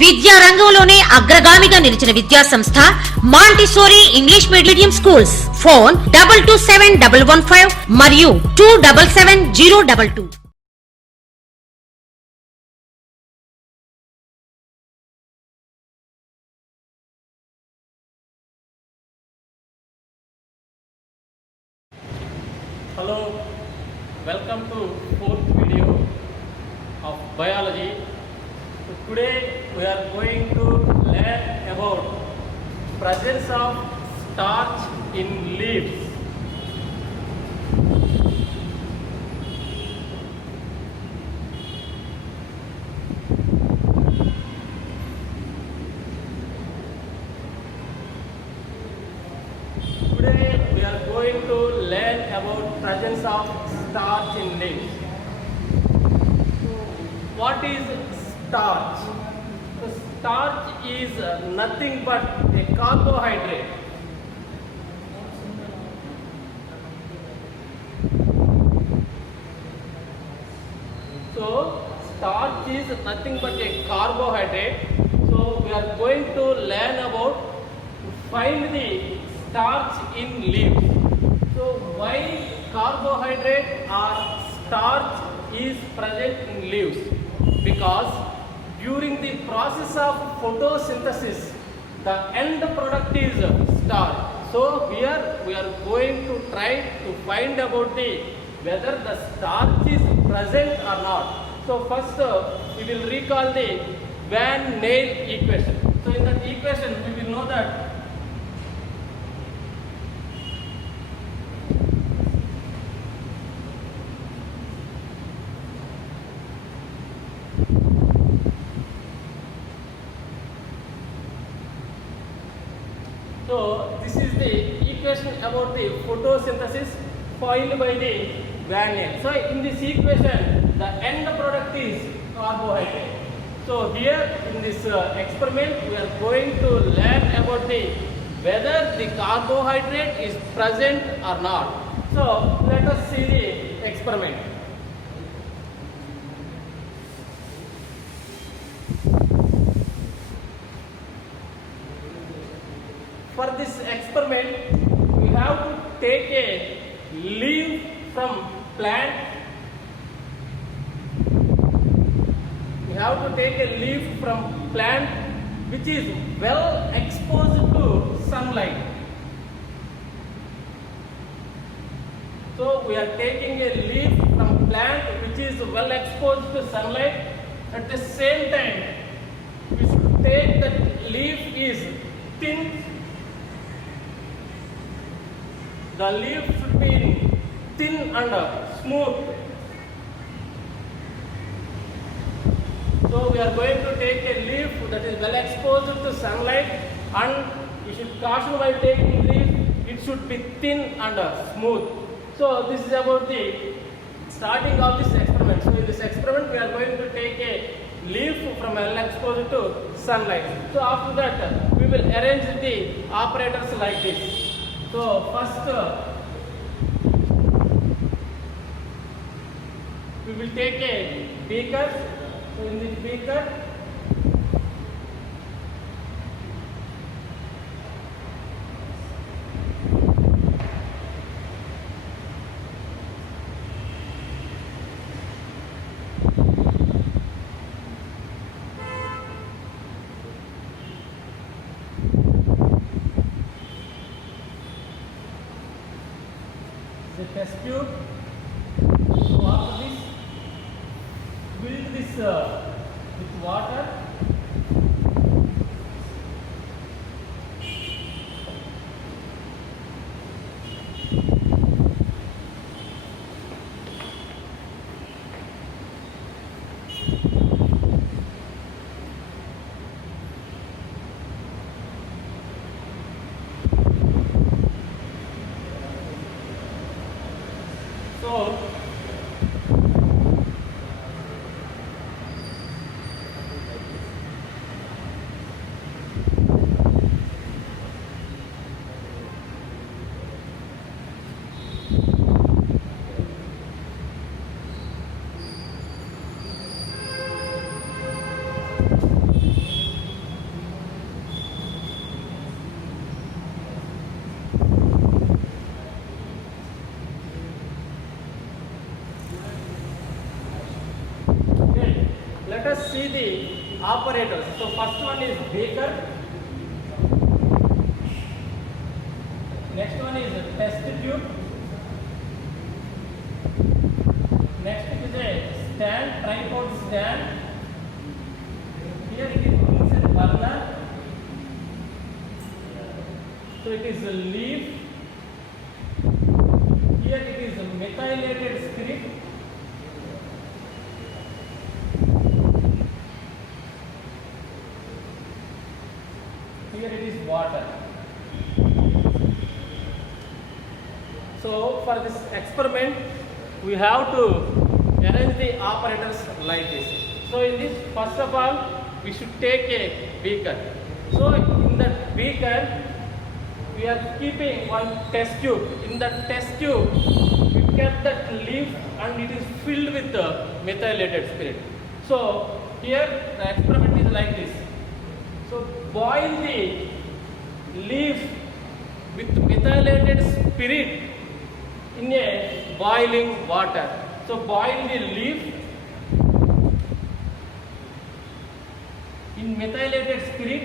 విద్యా రంగంలోనే అగ్రగామిగా నిలిచిన విద్యా సంస్థ Montessori English medium schools. Phone 227115 మరియు 277022. Hello, welcome to fourth video of biology. So today we are going to learn about presence of starch in leaves. Today we are going to learn about presence of starch in leaves. What is starch? So starch is nothing but a carbohydrate. So starch is nothing but a carbohydrate. So we are going to learn about find the starch in leaves. So why carbohydrate or starch is present in leaves? Because during the process of photosynthesis, the end product is starch. So here we are going to try to find about the whether the starch is present or not. So first we will recall the Van Neel equation. So in that equation we will know that so this is the equation about the photosynthesis foiled by the Van Neel. So in this equation the end product is carbohydrate. So here in this experiment we are going to learn about the whether the carbohydrate is present or not. So let us see the experiment. For this experiment, we have to take a leaf from plant. We have to take a leaf from plant which is well exposed to sunlight. So we are taking a leaf from plant which is well exposed to sunlight. At the same time, we should take that leaf is thin. The leaf should be thin and smooth. So we are going to take a leaf that is well exposed to sunlight, and you should caution while taking leaf, it should be thin and smooth. So this is about the starting of this experiment. So in this experiment we are going to take a leaf from well exposed to sunlight. So after that we will arrange the operators like this. So first we will take a beaker. So in this beaker the test tube. So after this, fill this with water. So let us see the operators. So first one is beaker. Next one is test tube. Next it is a stand, tripod stand. Here it is Bunsen burner. So it is a leaf. Here it is a methylated spirit. Here it is water. So for this experiment, we have to arrange the operators like this. So in this, first of all, we should take a beaker. So in that beaker, we are keeping one test tube. In that test tube, we kept that leaf and it is filled with the methylated spirit. So here the experiment is like this. So boil the leaf with methylated spirit in a boiling water. So boil the leaf in methylated spirit,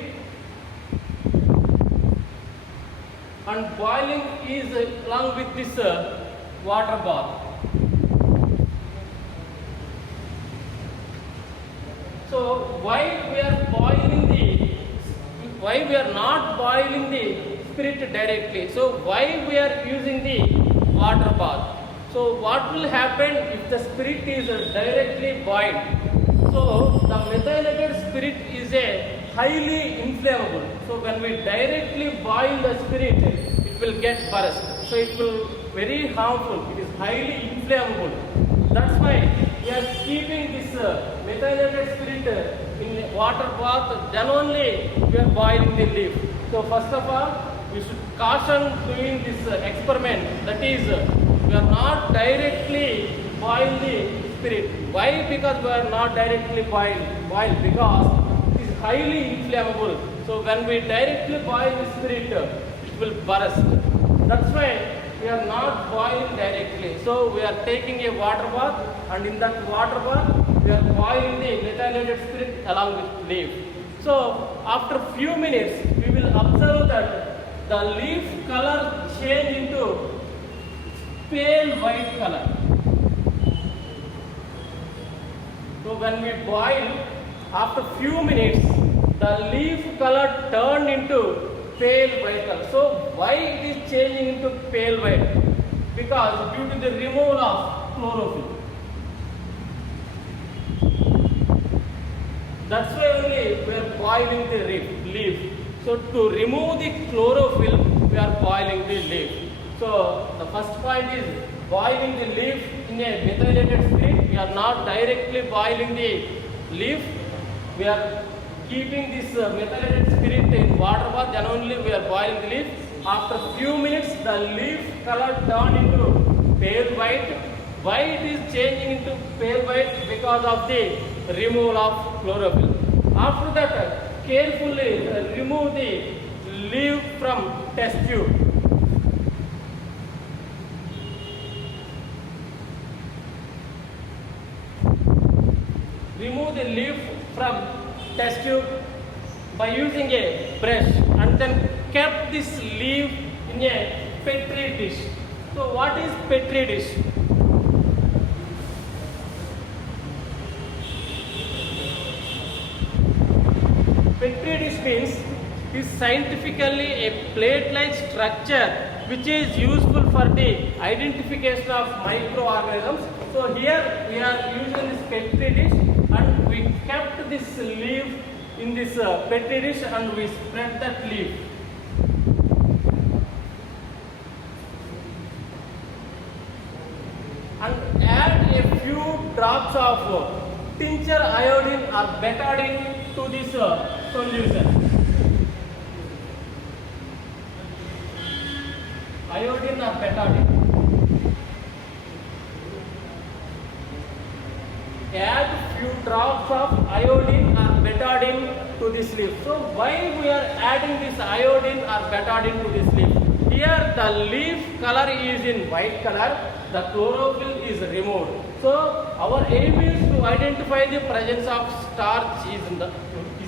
and boiling is along with this water bath. So why we are not boiling the spirit directly? So why we are using the water bath? So what will happen if the spirit is directly boiled? So the methylated spirit is a highly inflammable. So when we directly boil the spirit, it will get burst. So it will very harmful. It is highly inflammable. That's why we are keeping this methylated spirit in water bath. Then only we are boiling the leaf. So first of all, we should caution doing this experiment. That is, we are not directly boil the spirit. Why? Because we are not directly boil because it is highly inflammable. So when we directly boil the spirit, it will burst. That's why we are not boiling directly. So we are taking a water bath, and in that water bath, we are boiling the methylated spirit along with leaf. So after few minutes, we will observe that the leaf color change into pale white color. So when we boil, after few minutes, the leaf color turned into pale white color. So why it is changing into pale white? Because due to the removal of chlorophyll. That's why only we are boiling the leaf. So to remove the chlorophyll, we are boiling the leaf. So the first point is boiling the leaf in a methylated spirit. We are not directly boiling the leaf. We are keeping this methylated spirit in water bath. Then only we are boiling the leaf. After few minutes, the leaf color turn into pale white. Why it is changing into pale white? Because of the removal of chlorophyll. After that, carefully remove the leaf from test tube. Remove the leaf from test tube by using a brush, and then kept this leaf in a petri dish. So what is petri dish? Petri dish means is scientifically a plate-like structure which is useful for the identification of microorganisms. So here we are using this petri dish, and we kept this leaf in this petri dish, and we spread that leaf. And add a few drops of tincture iodine or betadine to this solution. Iodine or betadine. Add few drops of iodine or betadine to this leaf. So why we are adding this iodine or betadine to this leaf? here the leaf color is in white color, the chlorophyll is removed. So our aim is to identify the presence of starch is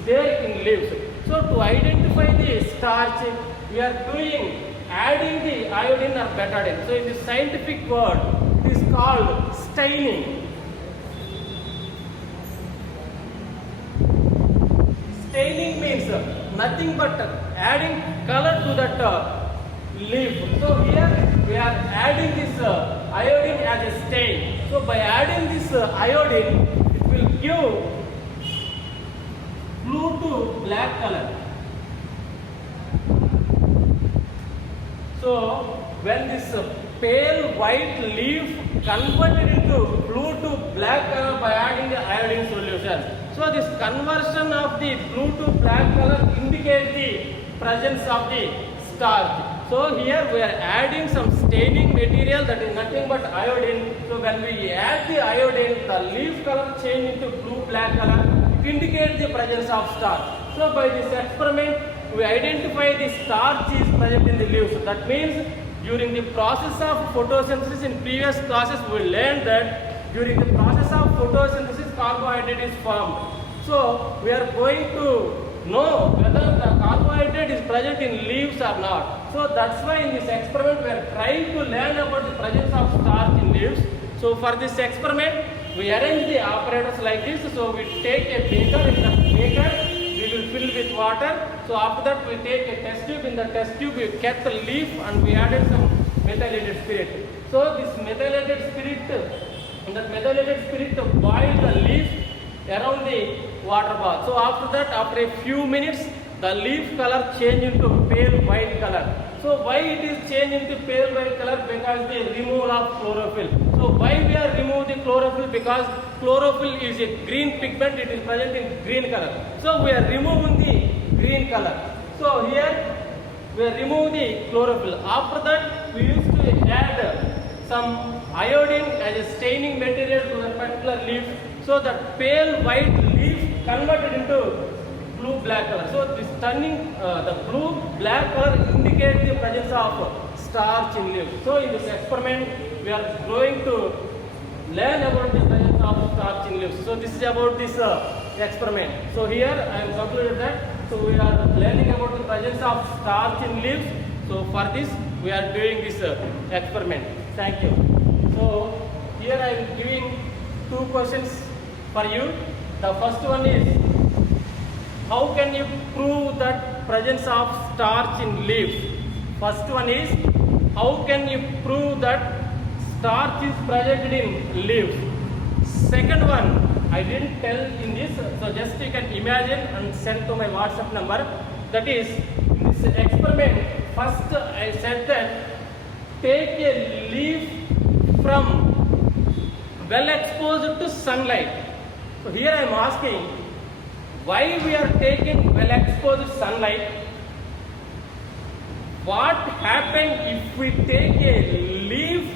there in leaves. So to identify the starch, we are adding the iodine or betadine. So in the scientific word, it is called staining. Staining means nothing but adding color to that leaf. So here we are adding this iodine as a stain. So by adding this iodine, it will give blue to black color. So when this pale white leaf converted into blue to black color by adding the iodine solution. So this conversion of the blue to black color indicates the presence of the starch. So here we are adding some staining material that is nothing but iodine. So when we add the iodine, the leaf color change into blue black color. It indicates the presence of starch. So by this experiment, we identify the starch is present in the leaves. That means during the process of photosynthesis in previous classes, we learned that during the process of photosynthesis, carbohydrate is formed. So we are going to know whether the carbohydrate is present in leaves or not. So that's why in this experiment we are trying to learn about the presence of starch in leaves. So for this experiment, we arrange the apparatus like this. So we take a beaker. In the beaker, we will fill with water. So after that, we take a test tube. In the test tube, we kept the leaf and we added some methylated spirit. So this methylated spirit, that methylated spirit boil the leaf around the water bath. So after that, after a few minutes, the leaf color change into pale white color. So why it is changed into pale white color? Because the removal of chlorophyll. So why we are remove the chlorophyll? Because chlorophyll is a green pigment. It is present in green color. So we are removing the green color. So here we are remove the chlorophyll. After that, we used to add some iodine as a staining material to that particular leaf. So that pale white leaf converted into blue black color. So this turning the blue black color indicates the presence of starch in leaf. So in this experiment, we are going to learn about the presence of starch in leaves. So this is about this experiment. So here I have concluded that. So we are learning about the presence of starch in leaves. So for this, we are doing this experiment. Thank you. So here I am giving 2 questions for you. The first one is, how can you prove that presence of starch in leaves? First one is, how can you prove that starch is present in leaves? Second one, I didn't tell in this, so just you can imagine and send to my WhatsApp number. That is, in this experiment, first I said that take a leaf from well exposed to sunlight. So here I am asking, why we are taking well exposed sunlight? What happens if we take a leaf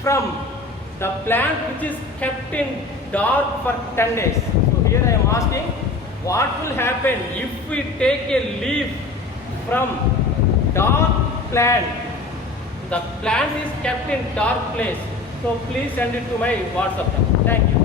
from the plant which is kept in dark for 10 days? So here I am asking, what will happen if we take a leaf from dark plant? The plant is kept in dark place. So please send it to my WhatsApp. Thank you.